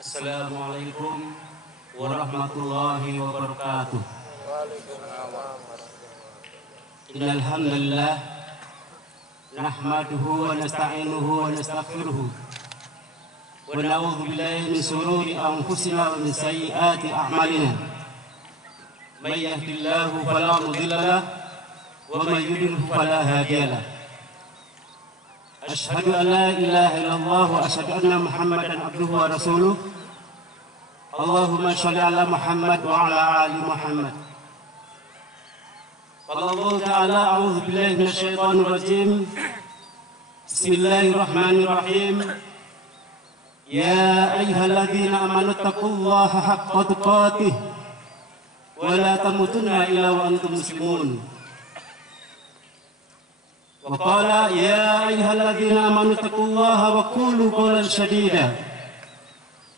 Assalamualaikum warahmatullahi wabarakatuh. Innal hamdalillah nahmaduhu wa nasta'inuhu wa nastaghfiruh wa na'udzu billahi min shururi anfusina wa min sayyiati a'malina. May yahdihillahu fala mudilla lahu wa may yudlil fala hadiya lahu. Asyhadu an la ilaha illallah wa asyhadu anna Muhammadan abduhu wa rasuluh. Allahumma shalli ala Muhammad wa ala ali Muhammad. Qala Allah ta'ala a'udzu billahi minasy syaithanir rajim. Bismillahirrahmanirrahim. Ya ayyuhalladzina amanu taqullaha haqqa tuqatih wa la tamutunna illa wa antum muslimun. Wa qala ya ayyuhalladzina amanu taqullaha wa qulu qawlan sadida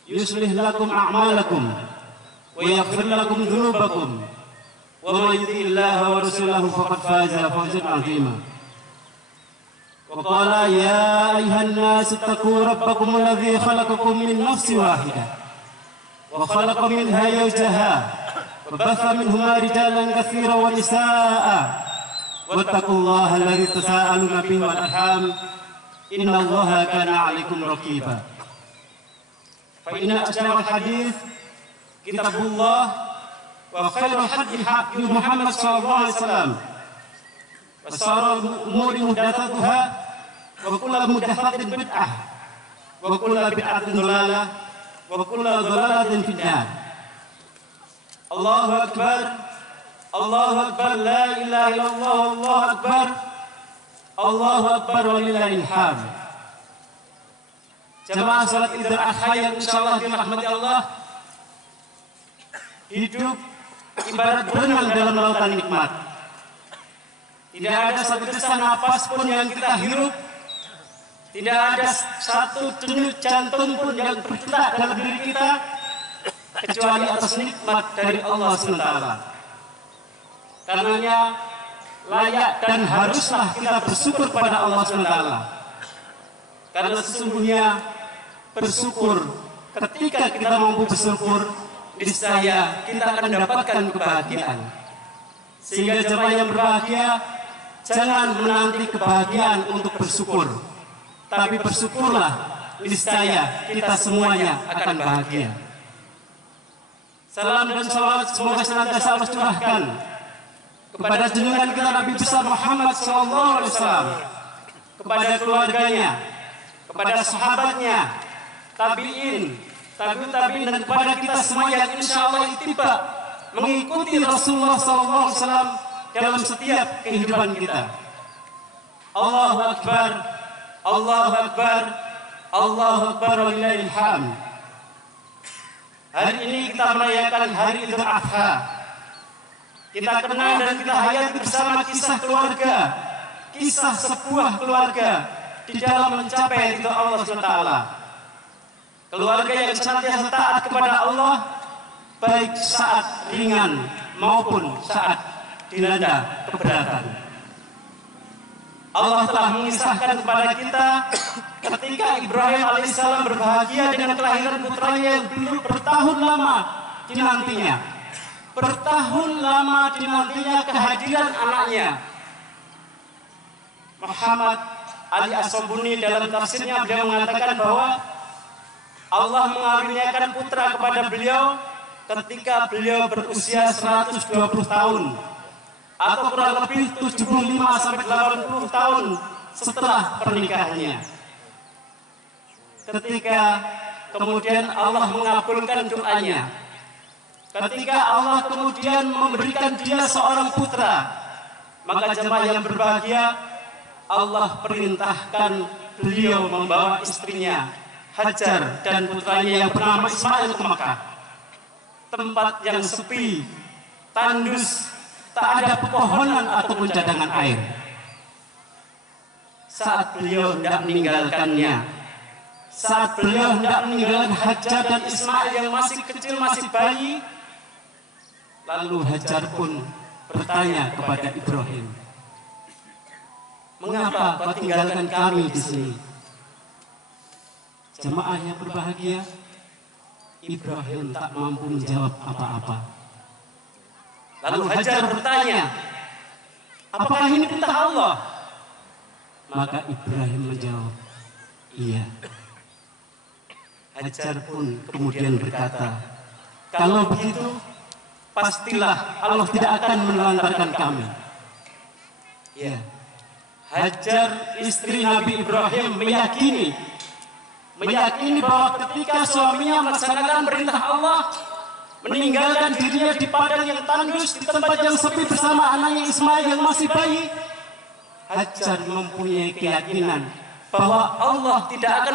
yuslih lakum a'malakum wa yaghfir lakum dhunubakum wa may yuti'illaha wa rasulahu faqad faza fawzan 'azima. Wa qala ya ayyuhan nasu taqu rabbakum alladhi khalaqakum min nafsin wahidah wa khalaqa minha zawjaha wa batha minhuma rijalan katsiran wa nisaa'a wattaqullaha alladhi tasaaluna bihi wal arham innallaha kana 'alaikum raqiba. Fa inna asdaqal hadits kitabullah wa khairul hadi hadi Muhammad sallallahu alaihi wasallam wa sharrul umuri muhdatsatuha wa kullu muhdatsatin bid'ah wa kullu bid'atin dhalalah wa kullu dhalalatin fid nar. Allahu akbar, Allahu akbar, la ilaha illallah, Allahu akbar, Allahu akbar walillahil hamd. Jamaah salat Idul Adha yang insyaallah dirahmati Allah, hidup ibarat berenang dalam lautan nikmat. Tidak ada satu desak napas pun yang kita hirup, tidak ada satu denyut jantung pun yang berdetak dalam diri kita kecuali atas nikmat dari Allah SWT. Karenanya layak dan haruslah kita bersyukur kepada Allah SWT. Karena sesungguhnya bersyukur, ketika kita mampu bersyukur, niscaya kita akan mendapatkan kebahagiaan. Sehingga jemaah yang berbahagia, jangan menanti kebahagiaan untuk bersyukur, tapi bersyukurlah, niscaya kita semuanya akan bahagia. Salam dan salawat semoga senantiasa Allah curahkan kepada junjungan kita Nabi besar Muhammad SAW, kepada keluarganya, kepada sahabatnya, tabi'in, tabi'in, dan kepada kita semua yang insya Allah ittiba mengikuti Rasulullah SAW dalam setiap kehidupan kita. Allahu Akbar, Allahu Akbar, Allahu Akbar walillahil hamd. Hari ini kita merayakan hari Idul Adha. Kita kenal dan kita hayati bersama kisah keluarga, kisah sebuah keluarga di dalam mencapai ridha Allah SWT. Keluarga yang senantiasa taat kepada Allah, baik saat ringan maupun saat dilanda keberatan. Allah telah mengisahkan kepada kita ketika Ibrahim alaihissalam berbahagia dengan kelahiran putranya yang belum bertahun lama dinantinya. Bertahun lama dinantinya kehadiran anaknya. Muhammad Ali As-Sabuni dalam tafsirnya beliau mengatakan bahwa Allah mengaruniakan putra kepada beliau ketika beliau berusia 120 tahun atau kurang lebih 75 sampai 80 tahun setelah pernikahannya. Ketika kemudian Allah mengabulkan doanya, ketika Allah kemudian memberikan dia seorang putra, maka jemaah yang berbahagia, Allah perintahkan beliau membawa istrinya Hajar dan putranya yang bernama Ismail ke Mekah, tempat yang sepi, tandus, tak ada pepohonan ataupun cadangan air. Saat beliau hendak meninggalkannya, saat beliau hendak meninggalkan Hajar dan Ismail yang masih kecil, masih bayi, lalu Hajar pun bertanya kepada Ibrahim, "Mengapa kau tinggalkan kami di sini?" Jemaah yang berbahagia, Ibrahim tak mampu menjawab apa-apa. Lalu Hajar bertanya, apakah ini perintah Allah? Maka Ibrahim menjawab, iya. Hajar pun kemudian berkata, kalau begitu, pastilah Allah tidak akan menelantarkan kami. Ya, Hajar istri Nabi Ibrahim meyakini bahwa ketika suaminya melaksanakan perintah Allah, meninggalkan dirinya di padang yang tandus, di tempat yang sepi bersama anaknya Ismail yang masih bayi, Hajar mempunyai keyakinan bahwa Allah tidak akan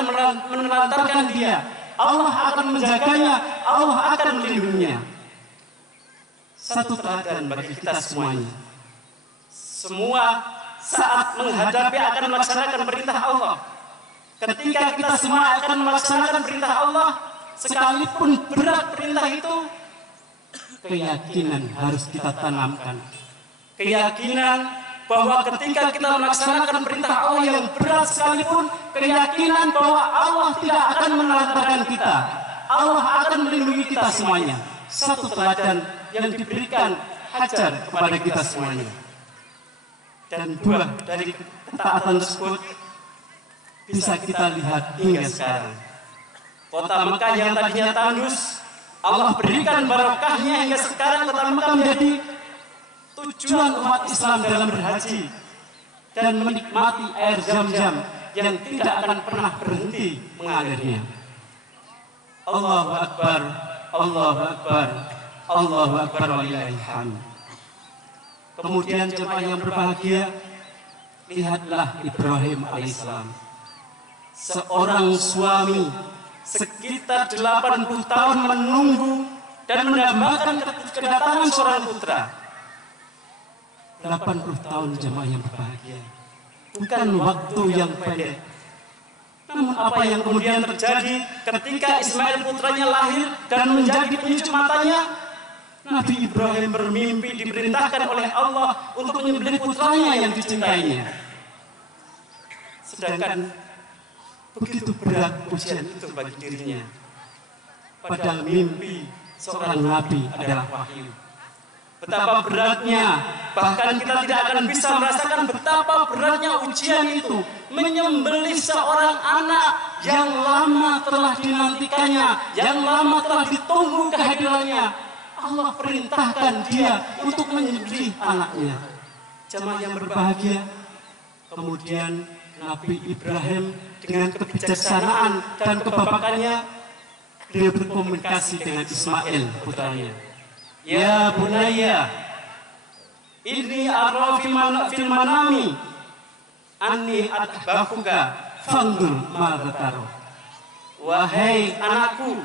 menelantarkan dia, Allah akan menjaganya, Allah akan melindunginya. Satu teladan bagi kita semuanya. Semua saat menghadapi akan melaksanakan perintah Allah. Ketika kita semua akan melaksanakan perintah Allah, sekalipun berat perintah itu, keyakinan harus kita tanamkan. Keyakinan bahwa ketika kita melaksanakan perintah Allah yang berat sekalipun, keyakinan bahwa Allah tidak akan menelantarkan kita, Allah akan melindungi kita semuanya. Satu teladan yang diberikan Hajar kepada kita semuanya. Dan buah dari ketaatan tersebut bisa kita lihat hingga sekarang. Kota Mekah yang tadinya tandus, Allah berikan barokahnya hingga sekarang kota Mekah menjadi tujuan umat Islam dalam berhaji dan menikmati air Zam-Zam yang tidak akan pernah berhenti mengalirnya. Allahu Akbar, Allahu Akbar, Allahu Akbar walillahil hamd. Kemudian jemaah yang berbahagia, lihatlah Ibrahim alaihissalam, seorang suami sekitar 80 tahun menunggu dan mendambakan kedatangan seorang putra. 80 tahun jemaah yang berbahagia, bukan waktu yang pendek. Namun apa yang kemudian terjadi ketika Ismail putranya lahir dan menjadi penyucuk matanya? Nabi Ibrahim bermimpi diperintahkan oleh Allah untuk menyembelih putranya yang dicintainya. Sedangkan begitu berat ujian itu bagi dirinya. Padahal mimpi seorang nabi adalah wahyu. Betapa beratnya, bahkan kita tidak akan bisa merasakan betapa beratnya ujian itu, menyembelih seorang anak yang lama telah dinantikannya, yang lama telah ditunggu kehadirannya. Allah perintahkan dia untuk menyembelih anaknya. Jemaah yang berbahagia, kemudian Nabi Ibrahim dengan kebijaksanaan dan kebapakannya, dia berkomunikasi dengan Ismail putranya. Ya bunayya, inni ara fil manami anni adbahuka fandur madza tara. Wahai anakku,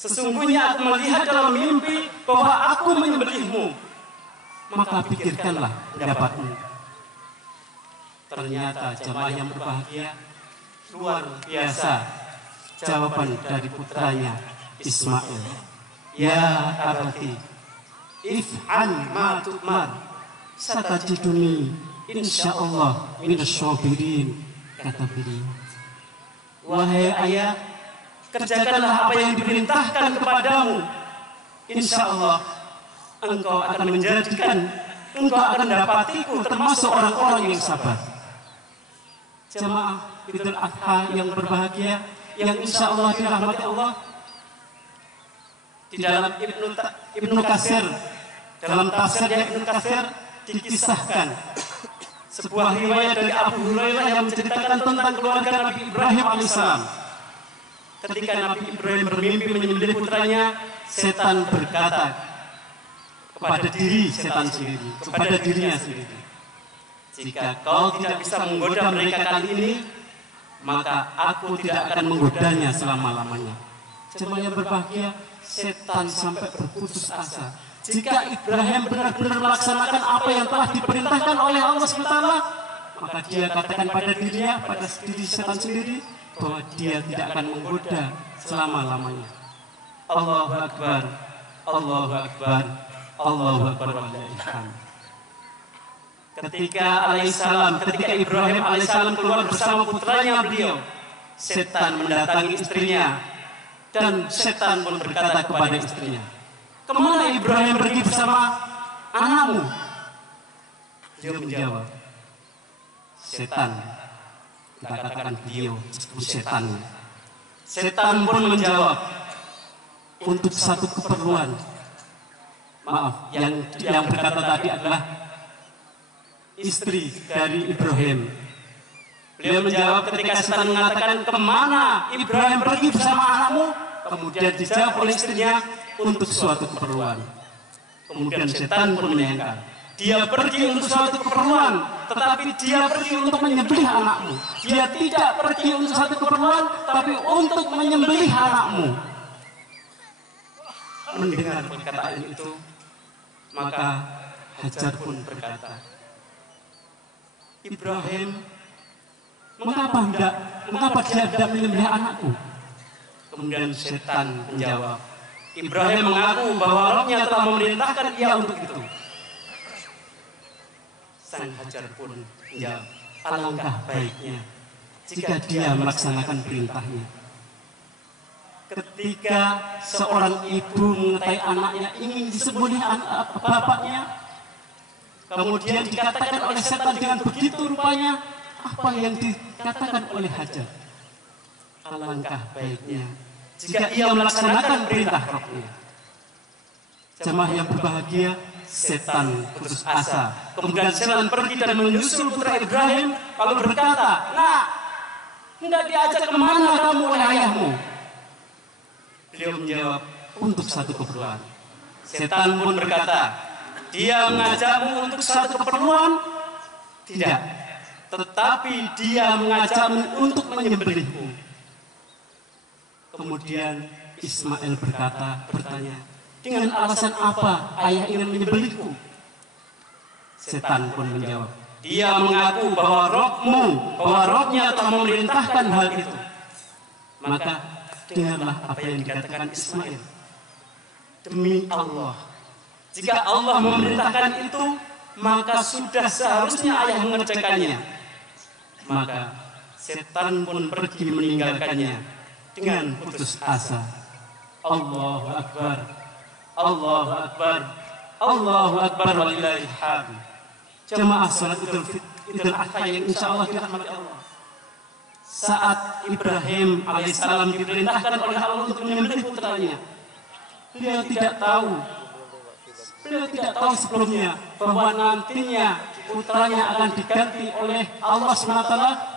sesungguhnya aku melihat dalam mimpi bahwa aku menyembelihmu, maka pikirkanlah pendapatmu. Ternyata jemaah yang berbahagia, luar biasa jawaban dari putranya Ismail. Ya abati, if'al ma tu'mar, satajiduni insyaallah minasyabirin, kata beliau. Wahai ayah, kerjakanlah apa yang diperintahkan kepadamu. Insyaallah engkau akan mendapatiku termasuk orang-orang yang sabar. Jemaah Idul Adha yang berbahagia, yang insyaallah dirahmati Allah, di dalam Ibnu Katsir, dalam tafsirnya Ibnu Katsir dikisahkan sebuah riwayat dari Abu Hurairah yang menceritakan tentang keluarga Nabi Ibrahim alaihissalam. Ketika Nabi Ibrahim bermimpi menyembelih putranya, setan berkata kepada dirinya sendiri, jika kau tidak bisa menggoda mereka kali ini, maka aku tidak akan menggodanya selama-lamanya. Jemaah yang berbahagia, setan sampai berputus asa. Jika Ibrahim benar-benar melaksanakan apa yang telah diperintahkan oleh Allah SWT, maka dia katakan pada dirinya, pada diri setan sendiri, bahwa dia tidak akan menggoda selama-lamanya. Allahu Akbar, Allahu Akbar, Allahu Akbar walillahil hamd. Ketika Ibrahim alaihissalam keluar bersama putranya beliau, setan mendatangi istrinya Dan setan pun berkata kepada istrinya, "Kemana Ibrahim pergi bersama anakmu?" Dia menjawab, "Setan." Kita katakan beliau setan. Setan pun menjawab, "Untuk satu keperluan." Maaf, yang berkata tadi adalah istri dari Ibrahim. Beliau menjawab ketika setan mengatakan, "Kemana Ibrahim pergi bersama anakmu?" Kemudian dijawab oleh istrinya, "Untuk suatu keperluan." Kemudian setan pun menyangka, dia pergi untuk suatu keperluan, tetapi dia pergi untuk menyembelih anakmu. Dia tidak pergi untuk suatu keperluan, tapi untuk menyembelih anakmu. Mendengar perkataan itu, maka Hajar pun berkata, "Ibrahim, mengapa dia tidak menyembelih anakku?" Kemudian setan menjawab, "Ibrahim mengaku bahwa Rabbnya telah memerintahkan ia untuk itu." Sang Hajar pun menjawab, "Alangkah baiknya jika dia melaksanakan perintahnya." Ketika seorang ibu mengetahui anaknya ingin disembelih bapaknya, kemudian dikatakan oleh setan dengan begitu rupanya, apa yang dikatakan oleh Hajar? Alangkah baiknya jika ia melaksanakan perintah Rabbnya. Jemaah yang berbahagia, setan putus asa. Kemudian setan pergi dan menyusul putra Ibrahim, lalu berkata, "Nak, hendak diajak kemana kamu oleh ayahmu?" Beliau menjawab, "Untuk satu keperluan." Setan pun berkata, "Dia mengajakmu untuk satu keperluan?" "Tidak, tetapi dia mengajakmu untuk menyembelihmu." Kemudian Ismail bertanya, "Dengan alasan apa ayah ingin menyembelihku?" Setan pun menjawab, "Dia mengaku bahwa Rabbnya telah memerintahkan hal itu." Maka dengarlah apa yang dikatakan Ismail. "Demi Allah, jika Allah memerintahkan itu, maka sudah seharusnya ayah mengerjakannya." Maka setan pun pergi meninggalkannya dengan putus asa. Allahu Akbar, Allahu Akbar, Allahu Akbar walillahil hamd. Jemaah salat Idul Adha yang insya Allah dirahmati Allah. Saat Ibrahim alaihissalam diperintahkan oleh Allah untuk menyembelih putranya, beliau tidak tahu sebelumnya bahwa nantinya putranya akan diganti oleh Allah SWT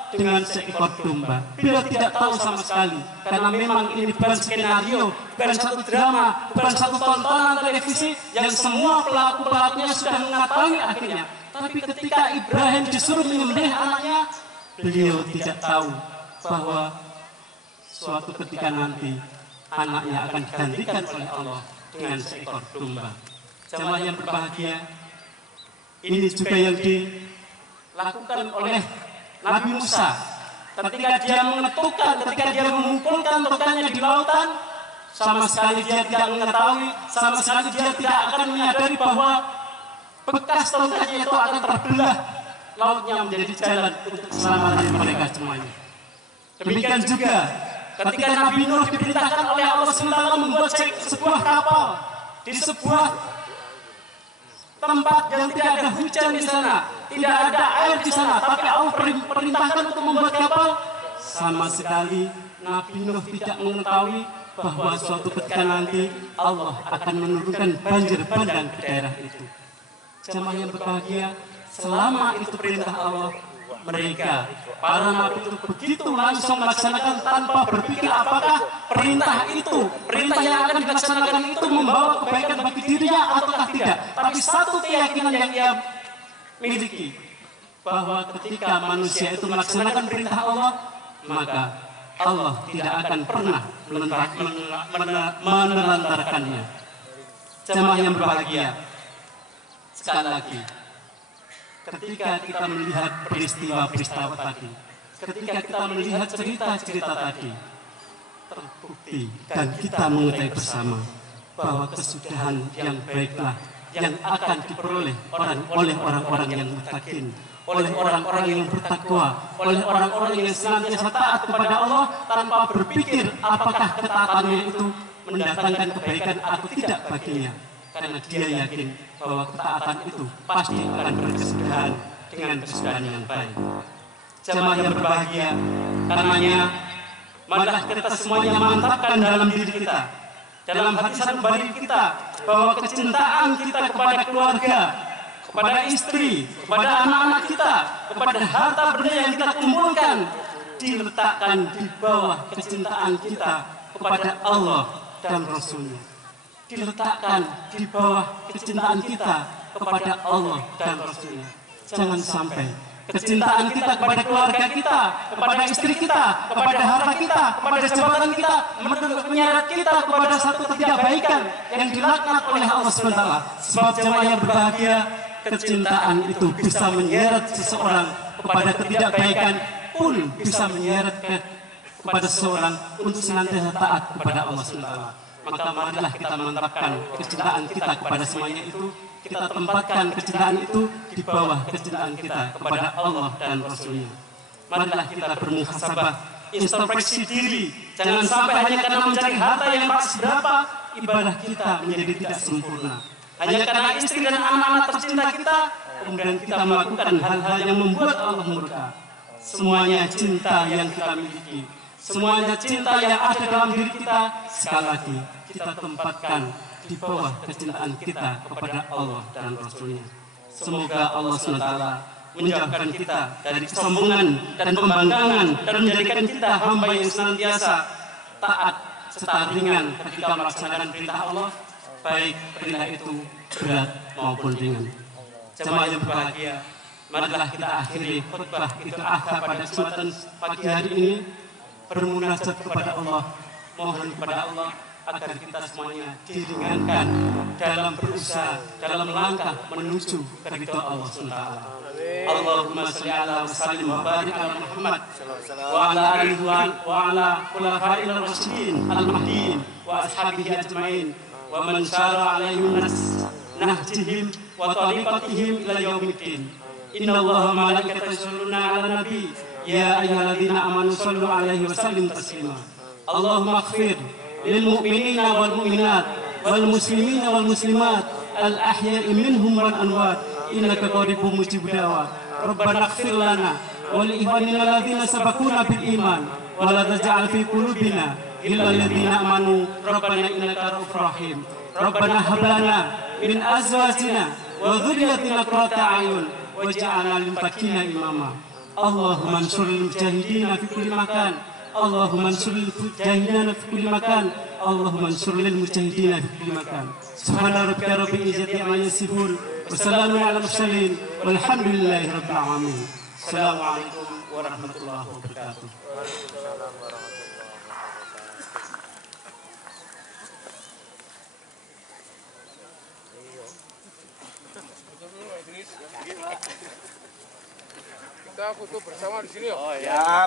dengan seekor domba. Beliau tidak tahu sama sekali, karena memang ini bukan skenario, bukan satu drama, bukan satu tontonan televisi yang semua pelaku-pelakunya sudah mengetahui akhirnya. Tapi ketika Ibrahim disuruh menyembelih anaknya, beliau tidak tahu bahwa suatu ketika nanti anaknya akan digantikan oleh Allah dengan seekor domba. Jemaah yang berbahagia, ini juga yang dilakukan oleh Nabi Musa ketika dia mengumpulkan tokannya di lautan. Sama sekali dia tidak mengetahui, sama sekali dia tidak akan menyadari bahwa bekas tongkatnya itu akan terbelah, lautnya menjadi jalan untuk keselamatan mereka semuanya. Demikian juga ketika Nabi Nuh diperintahkan oleh Allah SWT membuat sebuah kapal di sebuah tempat yang tidak ada hujan di sana, tidak ada air di sana, tapi Allah perintahkan untuk membuat kapal. Sama sekali Nabi Nuh tidak mengetahui bahwa suatu ketika nanti Allah akan menurunkan banjir bandang ke daerah itu. Jemaah yang berbahagia, selama itu perintah Allah, mereka para nabi itu begitu langsung melaksanakan tanpa berpikir apakah perintah yang akan dilaksanakan itu membawa kebaikan bagi dirinya ataukah tidak. Tapi satu keyakinan yang ia miliki, bahwa ketika manusia itu melaksanakan perintah Allah, maka Allah tidak akan pernah menelantarkannya. Jemaah yang berbahagia, sekali lagi, ketika kita melihat peristiwa-peristiwa tadi, ketika kita melihat cerita-cerita tadi, terbukti dan kita mengetahui bersama bahwa kesudahan yang baiklah yang akan diperoleh oleh orang-orang yang mutakin, oleh orang-orang yang bertakwa, oleh orang-orang yang senantiasa taat kepada Allah tanpa berpikir apakah ketaatannya itu mendatangkan kebaikan atau tidak baginya. Karena dia yakin bahwa ketaatan itu pasti akan berkesudahan dengan kesudahan yang baik. Jamaah yang berbahagia, karenanya marilah kita semuanya mantapkan dalam diri kita, dalam hati sanubari kita, bahwa kecintaan kita kepada keluarga, kepada istri, kepada anak-anak kita, kepada harta benda yang kita kumpulkan, diletakkan di bawah kecintaan kita kepada Allah dan Rasul-Nya. Diletakkan di bawah kecintaan kita kepada Allah dan Rasul-Nya. Jangan sampai kecintaan kita kepada keluarga kita, kepada istri kita, kepada harta kita, kepada jabatan kita, menyeret kita kepada satu ketidakbaikan yang dilaknat oleh Allah SWT. Sebab jamaah yang berbahagia, kecintaan itu bisa menyeret seseorang kepada ketidakbaikan pun bisa menyeret kepada seseorang untuk senantiasa taat kepada Allah SWT. Maka marilah kita mantapkan kecintaan kita kepada semuanya itu, kita tempatkan kecintaan itu di bawah kecintaan kita kepada Allah dan Rasul-Nya. Marilah kita bermuhasabah, introspeksi diri. Jangan sampai hanya karena mencari harta yang tak seberapa, ibadah kita menjadi tidak sempurna. Hanya karena istri dan anak-anak tercinta kita, kemudian kita melakukan hal-hal yang membuat Allah murka. Semuanya cinta yang kita miliki, semuanya cinta yang ada dalam diri kita, sekali lagi kita tempatkan di bawah kecintaan kita kepada Allah dan Rasul-Nya. Semoga Allah SWT menjauhkan kita dari kesombongan dan pembangkangan dan menjadikan kita hamba yang senantiasa taat serta ringan ketika melaksanakan perintah Allah, baik perintah itu berat maupun ringan. Jemaah yang berbahagia, marilah kita akhiri khutbah Idul Adha pada kesempatan pagi hari ini bermunajat kepada Allah, mohon kepada Allah agar kita semuanya diringankan dalam berusaha, dalam langkah menuju keridhaan Allah SWT. Allahumma sholli ala wa sallim wa barik ala Muhammad wa ala alihi wa ala khulafa'il rasyidin al-mahdiyyin wa ashabihi ajma'in wa man syara alaihim nahjihim wa tariqatihim ila yaumiddin. Inna Allaha wa malaikatahu yusholluna 'alan nabi ya ayyuhalladzina amanu shollu 'alaihi wa sallimu taslima. Allahumma ighfir للمؤمنين والمؤمنات والمسلمين والمسلمات الأحياء منهم والأموات إنك قريب مجيب الدعوات. ربنا اغفر لنا ولإخواننا الذين سبقونا بالإيمان ولا تجعل في قلوبنا غلا للذين آمنوا ربنا إنك رؤوف رحيم. ربنا هب لنا من أزواجنا وذريتنا قرة أعين واجعلنا للمتقين إماما. اللهم انصر المجاهدين في كل مكان. اللهم انصر المجاهدين في كل مكان. اللهم انصر للمجاهدين في كل مكان. سبحان ربك رب العزة عما يصفون وسلام على المرسلين والحمد لله رب العالمين. السلام عليكم ورحمة الله وبركاته. Kita foto bersama di sini ya. Oh, ya.